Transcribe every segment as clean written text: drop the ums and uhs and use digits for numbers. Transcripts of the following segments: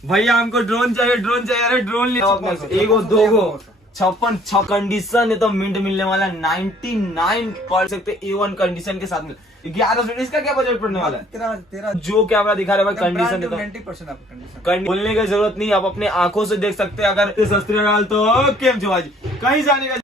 भैया हमको ड्रोन चाहिए, ड्रोन चाहिए। अरे ड्रोन ले, एगो दोगो 56 कंडीशन एकदम मिंट मिलने वाला 99 पढ़ सकते A1 कंडीशन के साथ में 1100। इसका क्या बजट पड़ने वाला है? तेरा जो कैमरा दिखा रहा है भाई कंडीशन 90% बोलने की जरूरत नहीं, आप अपने आंखों से देख सकते हैं। अगर सस्ते डाल तो केम जो आज कहीं जाने का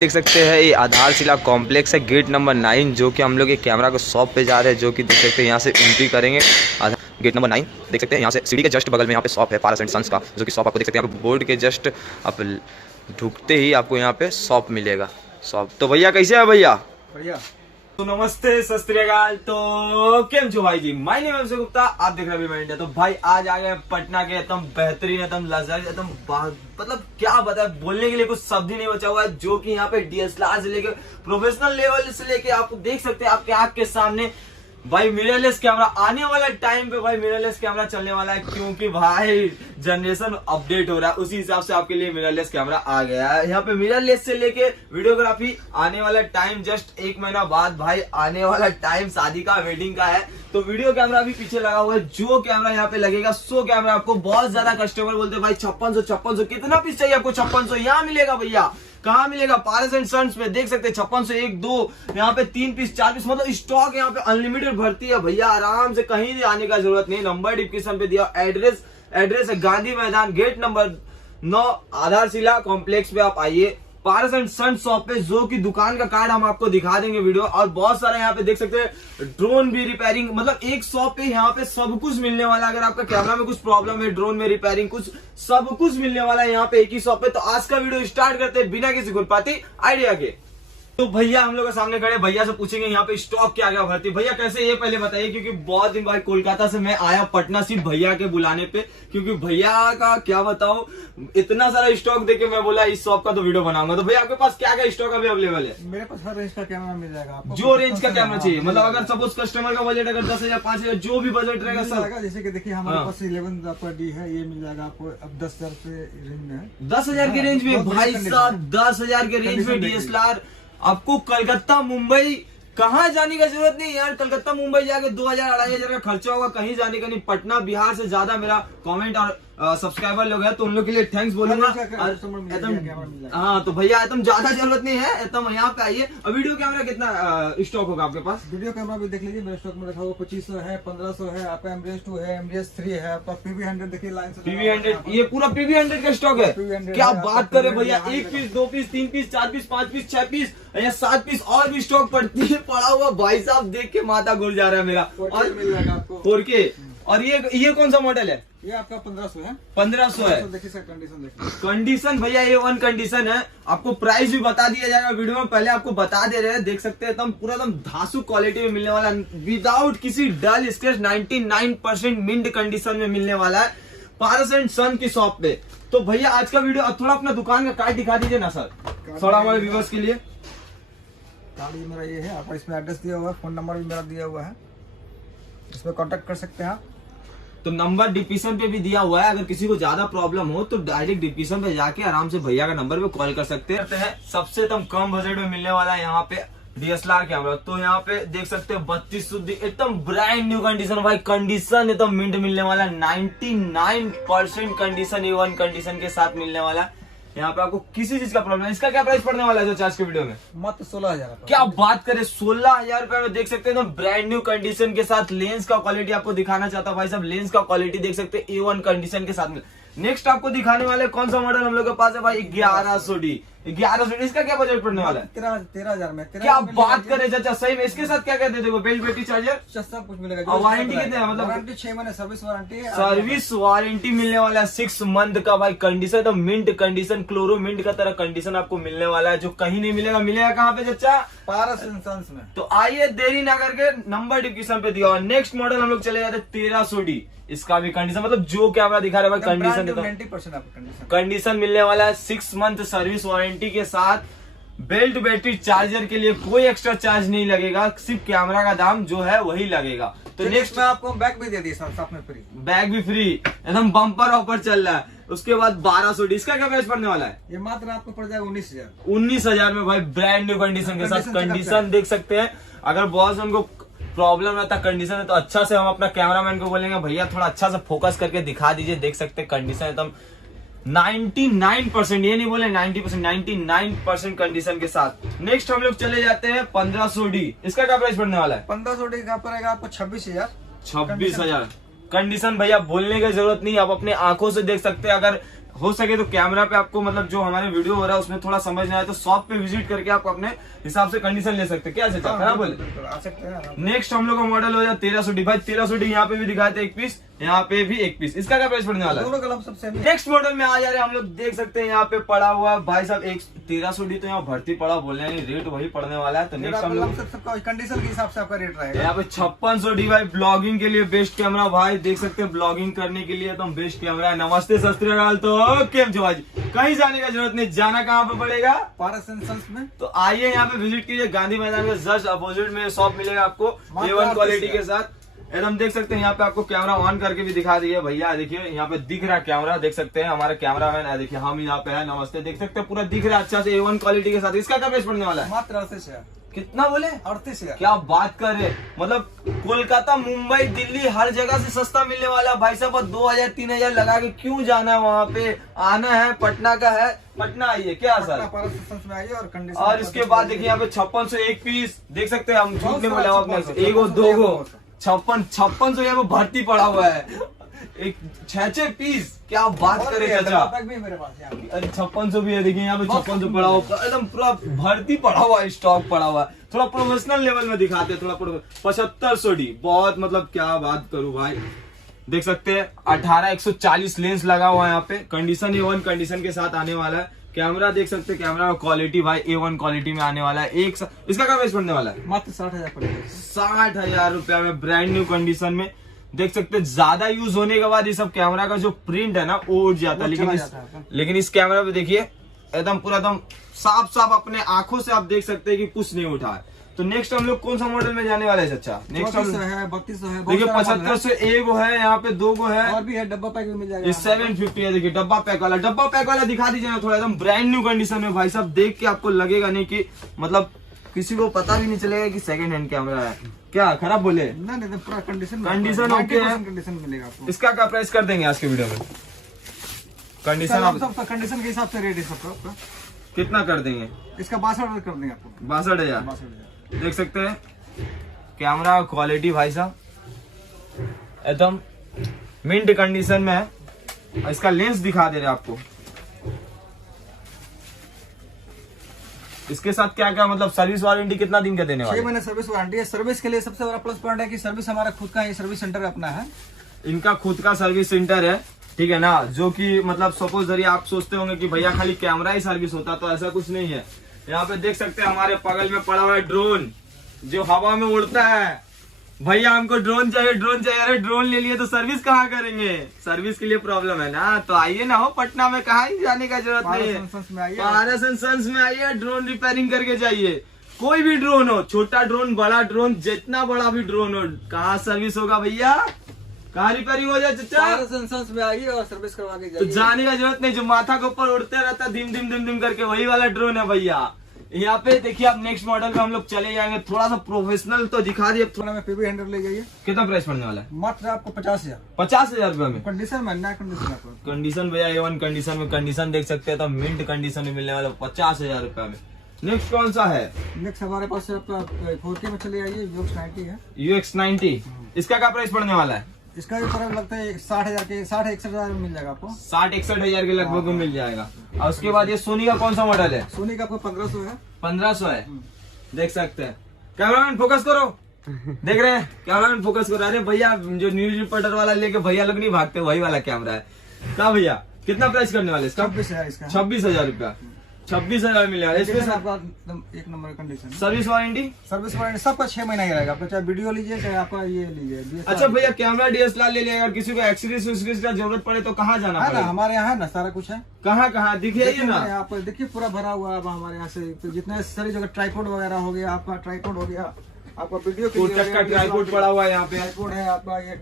देख सकते हैं। ये आधारशिला कॉम्प्लेक्स है, गेट नंबर 9, जो कि हम लोग ये कैमरा को शॉप पे जा रहे हैं, जो कि देख सकते हैं यहाँ से एंट्री करेंगे। गेट नंबर 9 देख सकते हैं, यहाँ से सीढ़ी के जस्ट बगल में यहाँ पे शॉप है पारस एंड सन्स का, जो कि शॉप आपको देख सकते हैं यहाँ पे बोर्ड के जस्ट आप ढुकते ही आपको यहाँ पे शॉप मिलेगा। शॉप तो भैया कैसे है भैया? बढ़िया। तो नमस्ते सत श्री अकाल। तो केम छो भाई जी, माय नेम है गुप्ता, आप देख रहे हैं इंडिया। तो भाई आज आ गए पटना के एकदम बेहतरीन, एकदम लग्जरी, एकदम मतलब क्या बताए, बोलने के लिए कुछ शब्द ही नहीं बचा हुआ है। जो कि यहाँ पे DSLR से लेके प्रोफेशनल लेवल से लेके आप देख सकते हैं आपके आंख के सामने भाई मिररलेस कैमरा आने वाला टाइम पे भाई मिररलेस कैमरा चलने वाला है, क्योंकि भाई जनरेशन अपडेट हो रहा है, उसी हिसाब से आपके लिए मिररलेस कैमरा आ गया है। यहाँ पे मिररलेस से लेके वीडियोग्राफी आने वाला टाइम जस्ट 1 महीना बाद भाई आने वाला टाइम शादी का वेडिंग का है। तो वीडियो कैमरा भी पीछे लगा हुआ है। जो कैमरा यहाँ पे लगेगा 100 कैमरा आपको, बहुत ज्यादा कस्टमर बोलते हैं भाई 5600 कितना पीस चाहिए आपको? 5600 यहाँ मिलेगा भैया। कहाँ मिलेगा? पारस एंड सन्स में देख सकते हैं 5600 1 2 यहाँ पे 3 पीस 4 पीस, मतलब स्टॉक यहाँ पे अनलिमिटेड भरती है भैया। आराम से कहीं आने का जरूरत नहीं। नंबर डिस्क्रिप्शन पे दिया, एड्रेस है गांधी मैदान, गेट नंबर 9, आधारशिला कॉम्प्लेक्स पे आप आइए। पारस एंड सन्स शॉप पे, जो की दुकान का कार्ड हम आपको दिखा देंगे वीडियो। और बहुत सारे यहाँ पे देख सकते हैं ड्रोन भी रिपेयरिंग, मतलब एक शॉप पे यहाँ पे सब कुछ मिलने वाला है। अगर आपका कैमरा में कुछ प्रॉब्लम है, ड्रोन में रिपेयरिंग, कुछ सब कुछ मिलने वाला है यहाँ पे एक ही शॉप पे। तो आज का वीडियो स्टार्ट करते हैं बिना किसी खुरपाती आइडिया के। तो भैया हम लोग के सामने खड़े, भैया से पूछेंगे यहाँ पे स्टॉक क्या क्या भरती है। भैया कैसे, ये पहले बताइए, क्योंकि बहुत दिन बाद कोलकाता से मैं आया पटना सिर्फ भैया के बुलाने पे, क्योंकि भैया का क्या बताऊं, इतना सारा स्टॉक देके मैं बोला इस शॉप का तो वीडियो बनाऊंगा। तो भैया आपके पास क्या क्या स्टॉक अभी अवेलेबल है? मेरे पास हर रेंज का कैमरा मिल जाएगा आपको, जो रेंज का कैमरा चाहिए। मतलब अगर सपोज कस्टमर का बजट अगर 10,000 5,000 जो भी बजट रहेगा सब, जैसे कि देखिए हमारे पास 11 आपका D है, ये मिल जाएगा आपको अब 10,000 के रेंज में है। 10,000 के रेंज में भाई साहब, 10,000 के रेंज में DSLR आपको कलकत्ता मुंबई कहाँ जाने का जरूरत नहीं यार। कलकत्ता मुंबई जाके 2,000-2,500 का खर्चा होगा, कहीं जाने का नहीं। पटना बिहार से ज्यादा मेरा कमेंट और सब्सक्राइबर लोग हैं, तो उन लोग के लिए थैंक्स बोलूंगा। हाँ तो भैया एकदम ज्यादा जरूरत नहीं है, एकदम यहाँ पे आइए। और वीडियो कैमरा कितना स्टॉक होगा आपके पास? वीडियो कैमरा भी देख लीजिए, मेरे स्टॉक में रखा हुआ 2500 है, 1500 है, आपका MDS2 है, MDS3 है, आपका PV100 देखिए लाइन से PV100, ये पूरा PV100 का स्टॉक है। क्या बात करे भैया, 1 piece 2 piece 3 piece 4 piece 5 piece 6 piece या 7 पीस और भी स्टॉक पड़ा हुआ भाई साहब, देख के माथा घूर जा रहा है मेरा। और मिल जाएगा आपको 4K। और ये कौन सा मॉडल है? ये आपका 1500 है। 1500 है। देखिए सर कंडीशन देखिए, कंडीशन भैया A1 कंडीशन है। आपको प्राइस भी बता दिया जाएगा वीडियो में, पहले आपको बता दे रहे हैं। देख सकते हैं एकदम पूरा एकदम धांसू क्वालिटी में मिलने वाला, विदाउट किसी डल स्क्रैच, 99% मिंट कंडीशन में मिलने वाला है पारस एंड सन की शॉप पे। तो भैया आज का वीडियो थोड़ा अपना दुकान का कार्ड दिखा दीजिए ना सर, थोड़ा हमारे व्यूअर्स के लिए। कार्ड मेरा ये है, आपका इसमें एड्रेस दिया हुआ है, फोन नंबर भी मेरा दिया हुआ है, इसमें कांटेक्ट कर सकते हैं आप। तो नंबर डिस्क्रिप्शन पे भी दिया हुआ है, अगर किसी को ज्यादा प्रॉब्लम हो तो डायरेक्ट डिस्क्रिप्शन पे जाके आराम से भैया का नंबर पे कॉल कर सकते हैं। सबसे एकदम कम बजट में मिलने वाला है यहाँ पे DSLR कैमरा। तो यहाँ पे देख सकते हैं 32 शुद्ध एकदम ब्रांड न्यू कंडीशन भाई, कंडीशन एकदम मिंट मिलने वाला, 99% कंडीशन A1 कंडीशन के साथ मिलने वाला। यहाँ पे आपको किसी चीज का प्रॉब्लम है। इसका क्या प्राइस पड़ने वाला है जो चार्ज के वीडियो में? मात्र 16,000। क्या बात करें, 16,000 रुपए में देख सकते हैं एकदम ब्रांड न्यू कंडीशन के साथ। लेंस का क्वालिटी आपको दिखाना चाहता हूँ भाई साहब, लेंस का क्वालिटी देख सकते हैं A1 कंडीशन के साथ में। नेक्स्ट आपको दिखाने वाले कौन सा मॉडल हम लोग के पास है भाई? 1100D। 1100, इसका क्या बजट पड़ने वाला है? 13,000 में। क्या बात करे चाचा, सही में इसके साथ क्या कहते थे? बेल्ट बैटरी चार्जर सब कुछ मिलेगा। वारंटी कितने है? मतलब वारंटी 6 महीने सर्विस वारंटी है। सर्विस वारंटी मिलने वाला है 6 मंथ का भाई। कंडीशन तो मिंट कंडीशन, क्लोरो मिंट का तरह कंडीशन आपको मिलने वाला है, जो कहीं नहीं मिलेगा। मिलेगा कहाँ पे चाचा? पारस एंड सन्स में। तो आइए देरी ना करके नंबर डिस्क्रिप्शन पे दिया। और नेक्स्ट मॉडल हम लोग चले जाते 1300D। इसका भी कंडीशन, मतलब जो कैमरा दिखा रहा है कंडीशन 90% आपको कंडीशन मिलने वाला है, 6 मंथ सर्विस वारंटी के साथ। बेल्ट बैटरी चार्जर के लिए कोई एक्स्ट्रा चार्ज नहीं लगेगा, सिर्फ कैमरा का दाम जो है वही लगेगा। तो नेक्स्ट में आपको बैग भी दे दी सर, साथ में फ्री, बैग भी फ्री, एकदम बम्पर ऑफर चल रहा है। उसके बाद 1200 इसका क्या प्राइस पड़ने वाला है? ये मात्र आपको पड़ जाएगा 19,000। 19,000 में भाई, ब्रांड न्यू कंडीशन के साथ। कंडीशन देख सकते हैं, अगर बहुत उनको प्रॉब्लम रहता कंडीशन है तो अच्छा से हम अपना कैमरामैन को बोलेंगे भैया थोड़ा अच्छा से फोकस करके दिखा दीजिए। देख सकते हैं कंडीशन एकदम 99%, ये नहीं बोले 90%, 99% कंडीशन के साथ। नेक्स्ट हम लोग चले जाते हैं 1500D, इसका क्या प्राइस पड़ने वाला है? 1500D का पड़ेगा आपको 26,000। 26,000 कंडीशन भैया, बोलने की जरूरत नहीं, आप अपने आंखों से देख सकते हैं। अगर हो सके तो कैमरा पे आपको मतलब जो हमारे वीडियो हो रहा है उसमें थोड़ा समझ नहीं आए तो शॉप पे विजिट करके आप अपने हिसाब से कंडीशन ले सकते हैं। क्या चाचा खराब बोले? आ सकते हैं। नेक्स्ट हम लोग का मॉडल हो जाए 1300D। भाई 1300D यहाँ पे भी दिखाए थे एक पीस, यहाँ पे भी एक पीस, इसका क्या प्राइस पड़ने वाला है? दोनों कलर सबसे नेक्स्ट मॉडल में आ जा रहे हैं हम लोग, देख सकते हैं यहाँ पे पड़ा हुआ है भाई साहब 1300D तो यहाँ भर्ती पड़ा बोल रहे हैं, रेट वही पड़ने वाला है। तो नेक्स्ट हम लोग कंडीशन के हिसाब से आपका रेट रहेगा। यहाँ पे 5600D भाई, ब्लॉगिंग के लिए बेस्ट कैमरा भाई, देख सकते हैं ब्लॉगिंग करने के लिए तो बेस्ट कैमरा है। नमस्ते सत श्री अकाल। तो केम जो आज कहीं जाने का जरूरत नहीं, जाना कहाँ पे पड़ेगा? पारस एंड सन्स में। तो आइए यहाँ पे विजिट कीजिए, गांधी मैदान के जस्ट अपोजिट में शॉप मिलेगा आपको A1 क्वालिटी के साथ। एकदम देख सकते हैं यहाँ पे आपको कैमरा ऑन करके भी दिखा दिए भैया, देखिए यहाँ पे दिख रहा है कैमरा, देख सकते हैं हमारे कैमरा मैन है, देखिए हम यहाँ पे है, नमस्ते, देख सकते हैं पूरा दिख रहा है अच्छा से A1 क्वालिटी के साथ। इसका क्या प्राइस पड़ने वाला है? मात्र 38,000। कितना बोले? 38,000। क्या बात कर रहे, मतलब कोलकाता, मुंबई, दिल्ली हर जगह से सस्ता मिलने वाला है भाई साहब। 2,000-3,000 लगा के क्यों जाना है वहाँ पे, आना है पटना का है, पटना आइए क्या सर। पारस सन्स में आइए और कंडीशन। और इसके बाद देखिए यहाँ पे 5600 एक पीस, देख सकते हैं हम झूठ नहीं बोले अपने, एगो दोगो 5600 यहाँ पे भर्ती पड़ा हुआ है, एक 6 पीस। क्या बात करे चाचा, भी मेरे पास है। अरे 5600 भी है, देखिए यहाँ पे 5600 पड़ा हुआ, एकदम पूरा भर्ती पड़ा हुआ है, स्टॉक पड़ा हुआ है। थोड़ा प्रोफेशनल लेवल में दिखाते हैं, थोड़ा 7500D, बहुत मतलब क्या बात करूं भाई, देख सकते हैं 18-140 लेंस लगा हुआ है यहाँ पे। कंडीशन A1 कंडीशन के साथ आने वाला है। कैमरा देख सकते हैं, कैमरा का क्वालिटी भाई A1 क्वालिटी में आने वाला है। इसका क्या प्राइस पड़ने वाला है? मात्र 60,000 पड़ेगा। 60,000 रुपया में, ब्रांड न्यू कंडीशन में। देख सकते हैं ज्यादा यूज होने के बाद ये सब कैमरा का जो प्रिंट है ना वो उड़ जाता है, लेकिन इस कैमरा पे देखिए एकदम पूरा एकदम साफ साफ अपने आंखों से आप देख सकते हैं कि कुछ नहीं उठा है। तो नेक्स्ट हम लोग कौन सा मॉडल में जाने वाले हैं चाचा? नेक्स्ट हम है 3200 है, देखिए 7500 एक है, यहाँ पे 2 है और भी है, डब्बा पैक भी मिल जाएगा। ये 750 है, देखिए डब्बा पैक वाला दिखा दीजिए ना थोड़ा, एकदम ब्रांड न्यू कंडीशन में भाई साहब, देख के आपको लगेगा नहीं कि मतलब किसी को पता भी नहीं चलेगा कि सेकंड हैंड कैमरा है। क्या खराब बोले? नहीं पूरा कंडीशन ओके है, कंडीशन मिलेगा आपको। इसका क्या प्राइस कर देंगे आज के वीडियो में? कंडीशन कंडीशन के हिसाब से रेट है सबका। कितना कर देंगे? इसका 62 कर देंगे आपको। 62,000। देख सकते हैं कैमरा क्वालिटी भाई साहब एकदम मिंट कंडीशन में है। इसका लेंस दिखा दे रहे आपको, इसके साथ क्या क्या मतलब सर्विस वारंटी कितना दिन का देने वाले? 6 महीने सर्विस वारंटी है। सर्विस के लिए सबसे बड़ा प्लस पॉइंट है कि सर्विस हमारा खुद का ही सर्विस सेंटर अपना है। इनका खुद का सर्विस सेंटर है, ठीक है ना, जो कि मतलब सपोज जरिए आप सोचते होंगे कि भैया खाली कैमरा ही सर्विस होता, तो ऐसा कुछ नहीं है। यहाँ पे देख सकते हैं हमारे बगल में पड़ा हुआ है ड्रोन, जो हवा में उड़ता है। भैया हमको ड्रोन चाहिए, अरे ड्रोन ले लिए तो सर्विस कहाँ करेंगे? सर्विस के लिए प्रॉब्लम है ना, तो आइए ना, हो पटना में कहाँ ही जाने का जरूरत नहीं है, पारस एंड सन्स में आइए, ड्रोन रिपेयरिंग करके जाइए। कोई भी ड्रोन हो, छोटा ड्रोन, बड़ा ड्रोन, जितना बड़ा भी ड्रोन हो, कहाँ सर्विस होगा भैया, कहाँ रिपेयरिंग हो जाए चाचा? पारस एंड सन्स में आइए और सर्विस करवा के तो जाने का जरूरत नहीं, जो माथा के ऊपर उड़ते रहता धीम धीम धीम धीम करके, वही वाला ड्रोन है भैया। यहाँ पे देखिए आप नेक्स्ट मॉडल में हम लोग चले जाएंगे, थोड़ा सा प्रोफेशनल तो दिखा दिए। थोड़ा में पीवी हैंडल ले जाइए। कितना प्राइस पड़ने वाला है? मात्र आपको 50,000। 50,000 रुपए में कंडीशन में, नया कंडीशन आपको। कंडीशन भैया A1 कंडीशन में, कंडीशन देख सकते हैं तो मिंट कंडीशन में मिलने वाला 50,000 रुपए में। नेक्स्ट कौन सा है? नेक्स्ट हमारे पास आपका 4K में चले आइए, UX90 है। UX90, इसका क्या प्राइस पड़ने वाला है? इसका भी फर्क लगता है 60,000 के, 60-61,000 में मिल जाएगा आपको। 60-61,000 के लगभग मिल जाएगा। और उसके बाद ये सोनी का कौन सा मॉडल है? सोनी का आपको 1500 है। 1500 है, देख सकते हैं। कैमरामैन फोकस करो, देख रहे हैं कैमरामैन फोकस करो। अरे भैया जो न्यूज रिपोर्टर वाला लेके भैया लोग नहीं भागते, वही वाला कैमरा है। क्या भैया कितना प्राइस करने वाले इसका? 26,000 इसका। 26,000 रुपया। 26,000 मिलेगा। इसमें इसमें आपका एकदम एक नंबर कंडीशन है। Service warranty? सर्विस वारंटी सबका 6 महीना ही रहेगा आपका, चाहे वीडियो लीजिए चाहे आपका ये लीजिए DSLR। अच्छा भैया, कैमरा DSLR ले लिया, अगर किसी को एक्सरीज उसरीज का जरूरत पड़े तो कहाँ जाना है ना, पड़ेगा? हमारे यहाँ है ना सारा कुछ है। कहाँ कहाँ दिखिए देखिए ना। हमारे यहाँ पर देखिए पूरा भरा हुआ है अब हमारे यहाँ से, तो जितने सारी जगह ट्राइपॉड वगैरह हो गया, आपका ट्राइपॉड हो गया, आपका वीडियो के लिए कोटक का ट्राइपॉड पड़ा हुआ है यहाँ पे। ट्राइपॉड है आपका, ये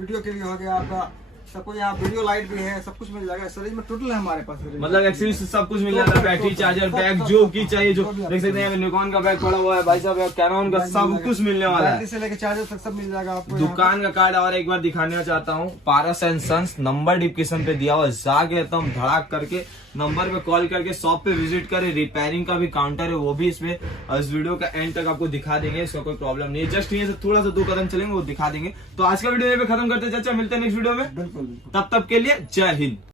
वीडियो के लिए हो गया आपका, सबको यहाँ वीडियो लाइट भी है, सब कुछ मिल जाएगा शरीर में, टोटल है हमारे पास। मतलब एक्सरीज सब कुछ मिल जाता है, बैटरी चार्जर बैग जो की चाहिए, जो देख सकते हैं निकॉन का बैग पड़ा हुआ है भाई साहब, कैनन का सब कुछ मिलने वाला है, बैटरी से लेकर चार्जर तक सब मिल जाएगा आपको। दुकान का कार्ड और एक बार दिखाना चाहता हूँ, पारस एंड सन्स, नंबर डिस्क्रिप्शन पे दिया हुआ, जाके एकदम धड़ाक करके नंबर पे कॉल करके शॉप पे विजिट करें। रिपेयरिंग का भी काउंटर है, वो भी इसमें इस वीडियो का एंड तक आपको दिखा देंगे, इसका कोई प्रॉब्लम नहीं है। जस्ट ये से थोड़ा सा 2 कदम चलेंगे वो दिखा देंगे। तो आज का वीडियो यहीं पे खत्म करते हैं, चाचा मिलते हैं नेक्स्ट वीडियो में, बिल्कुल। तब तक के लिए जय हिंद।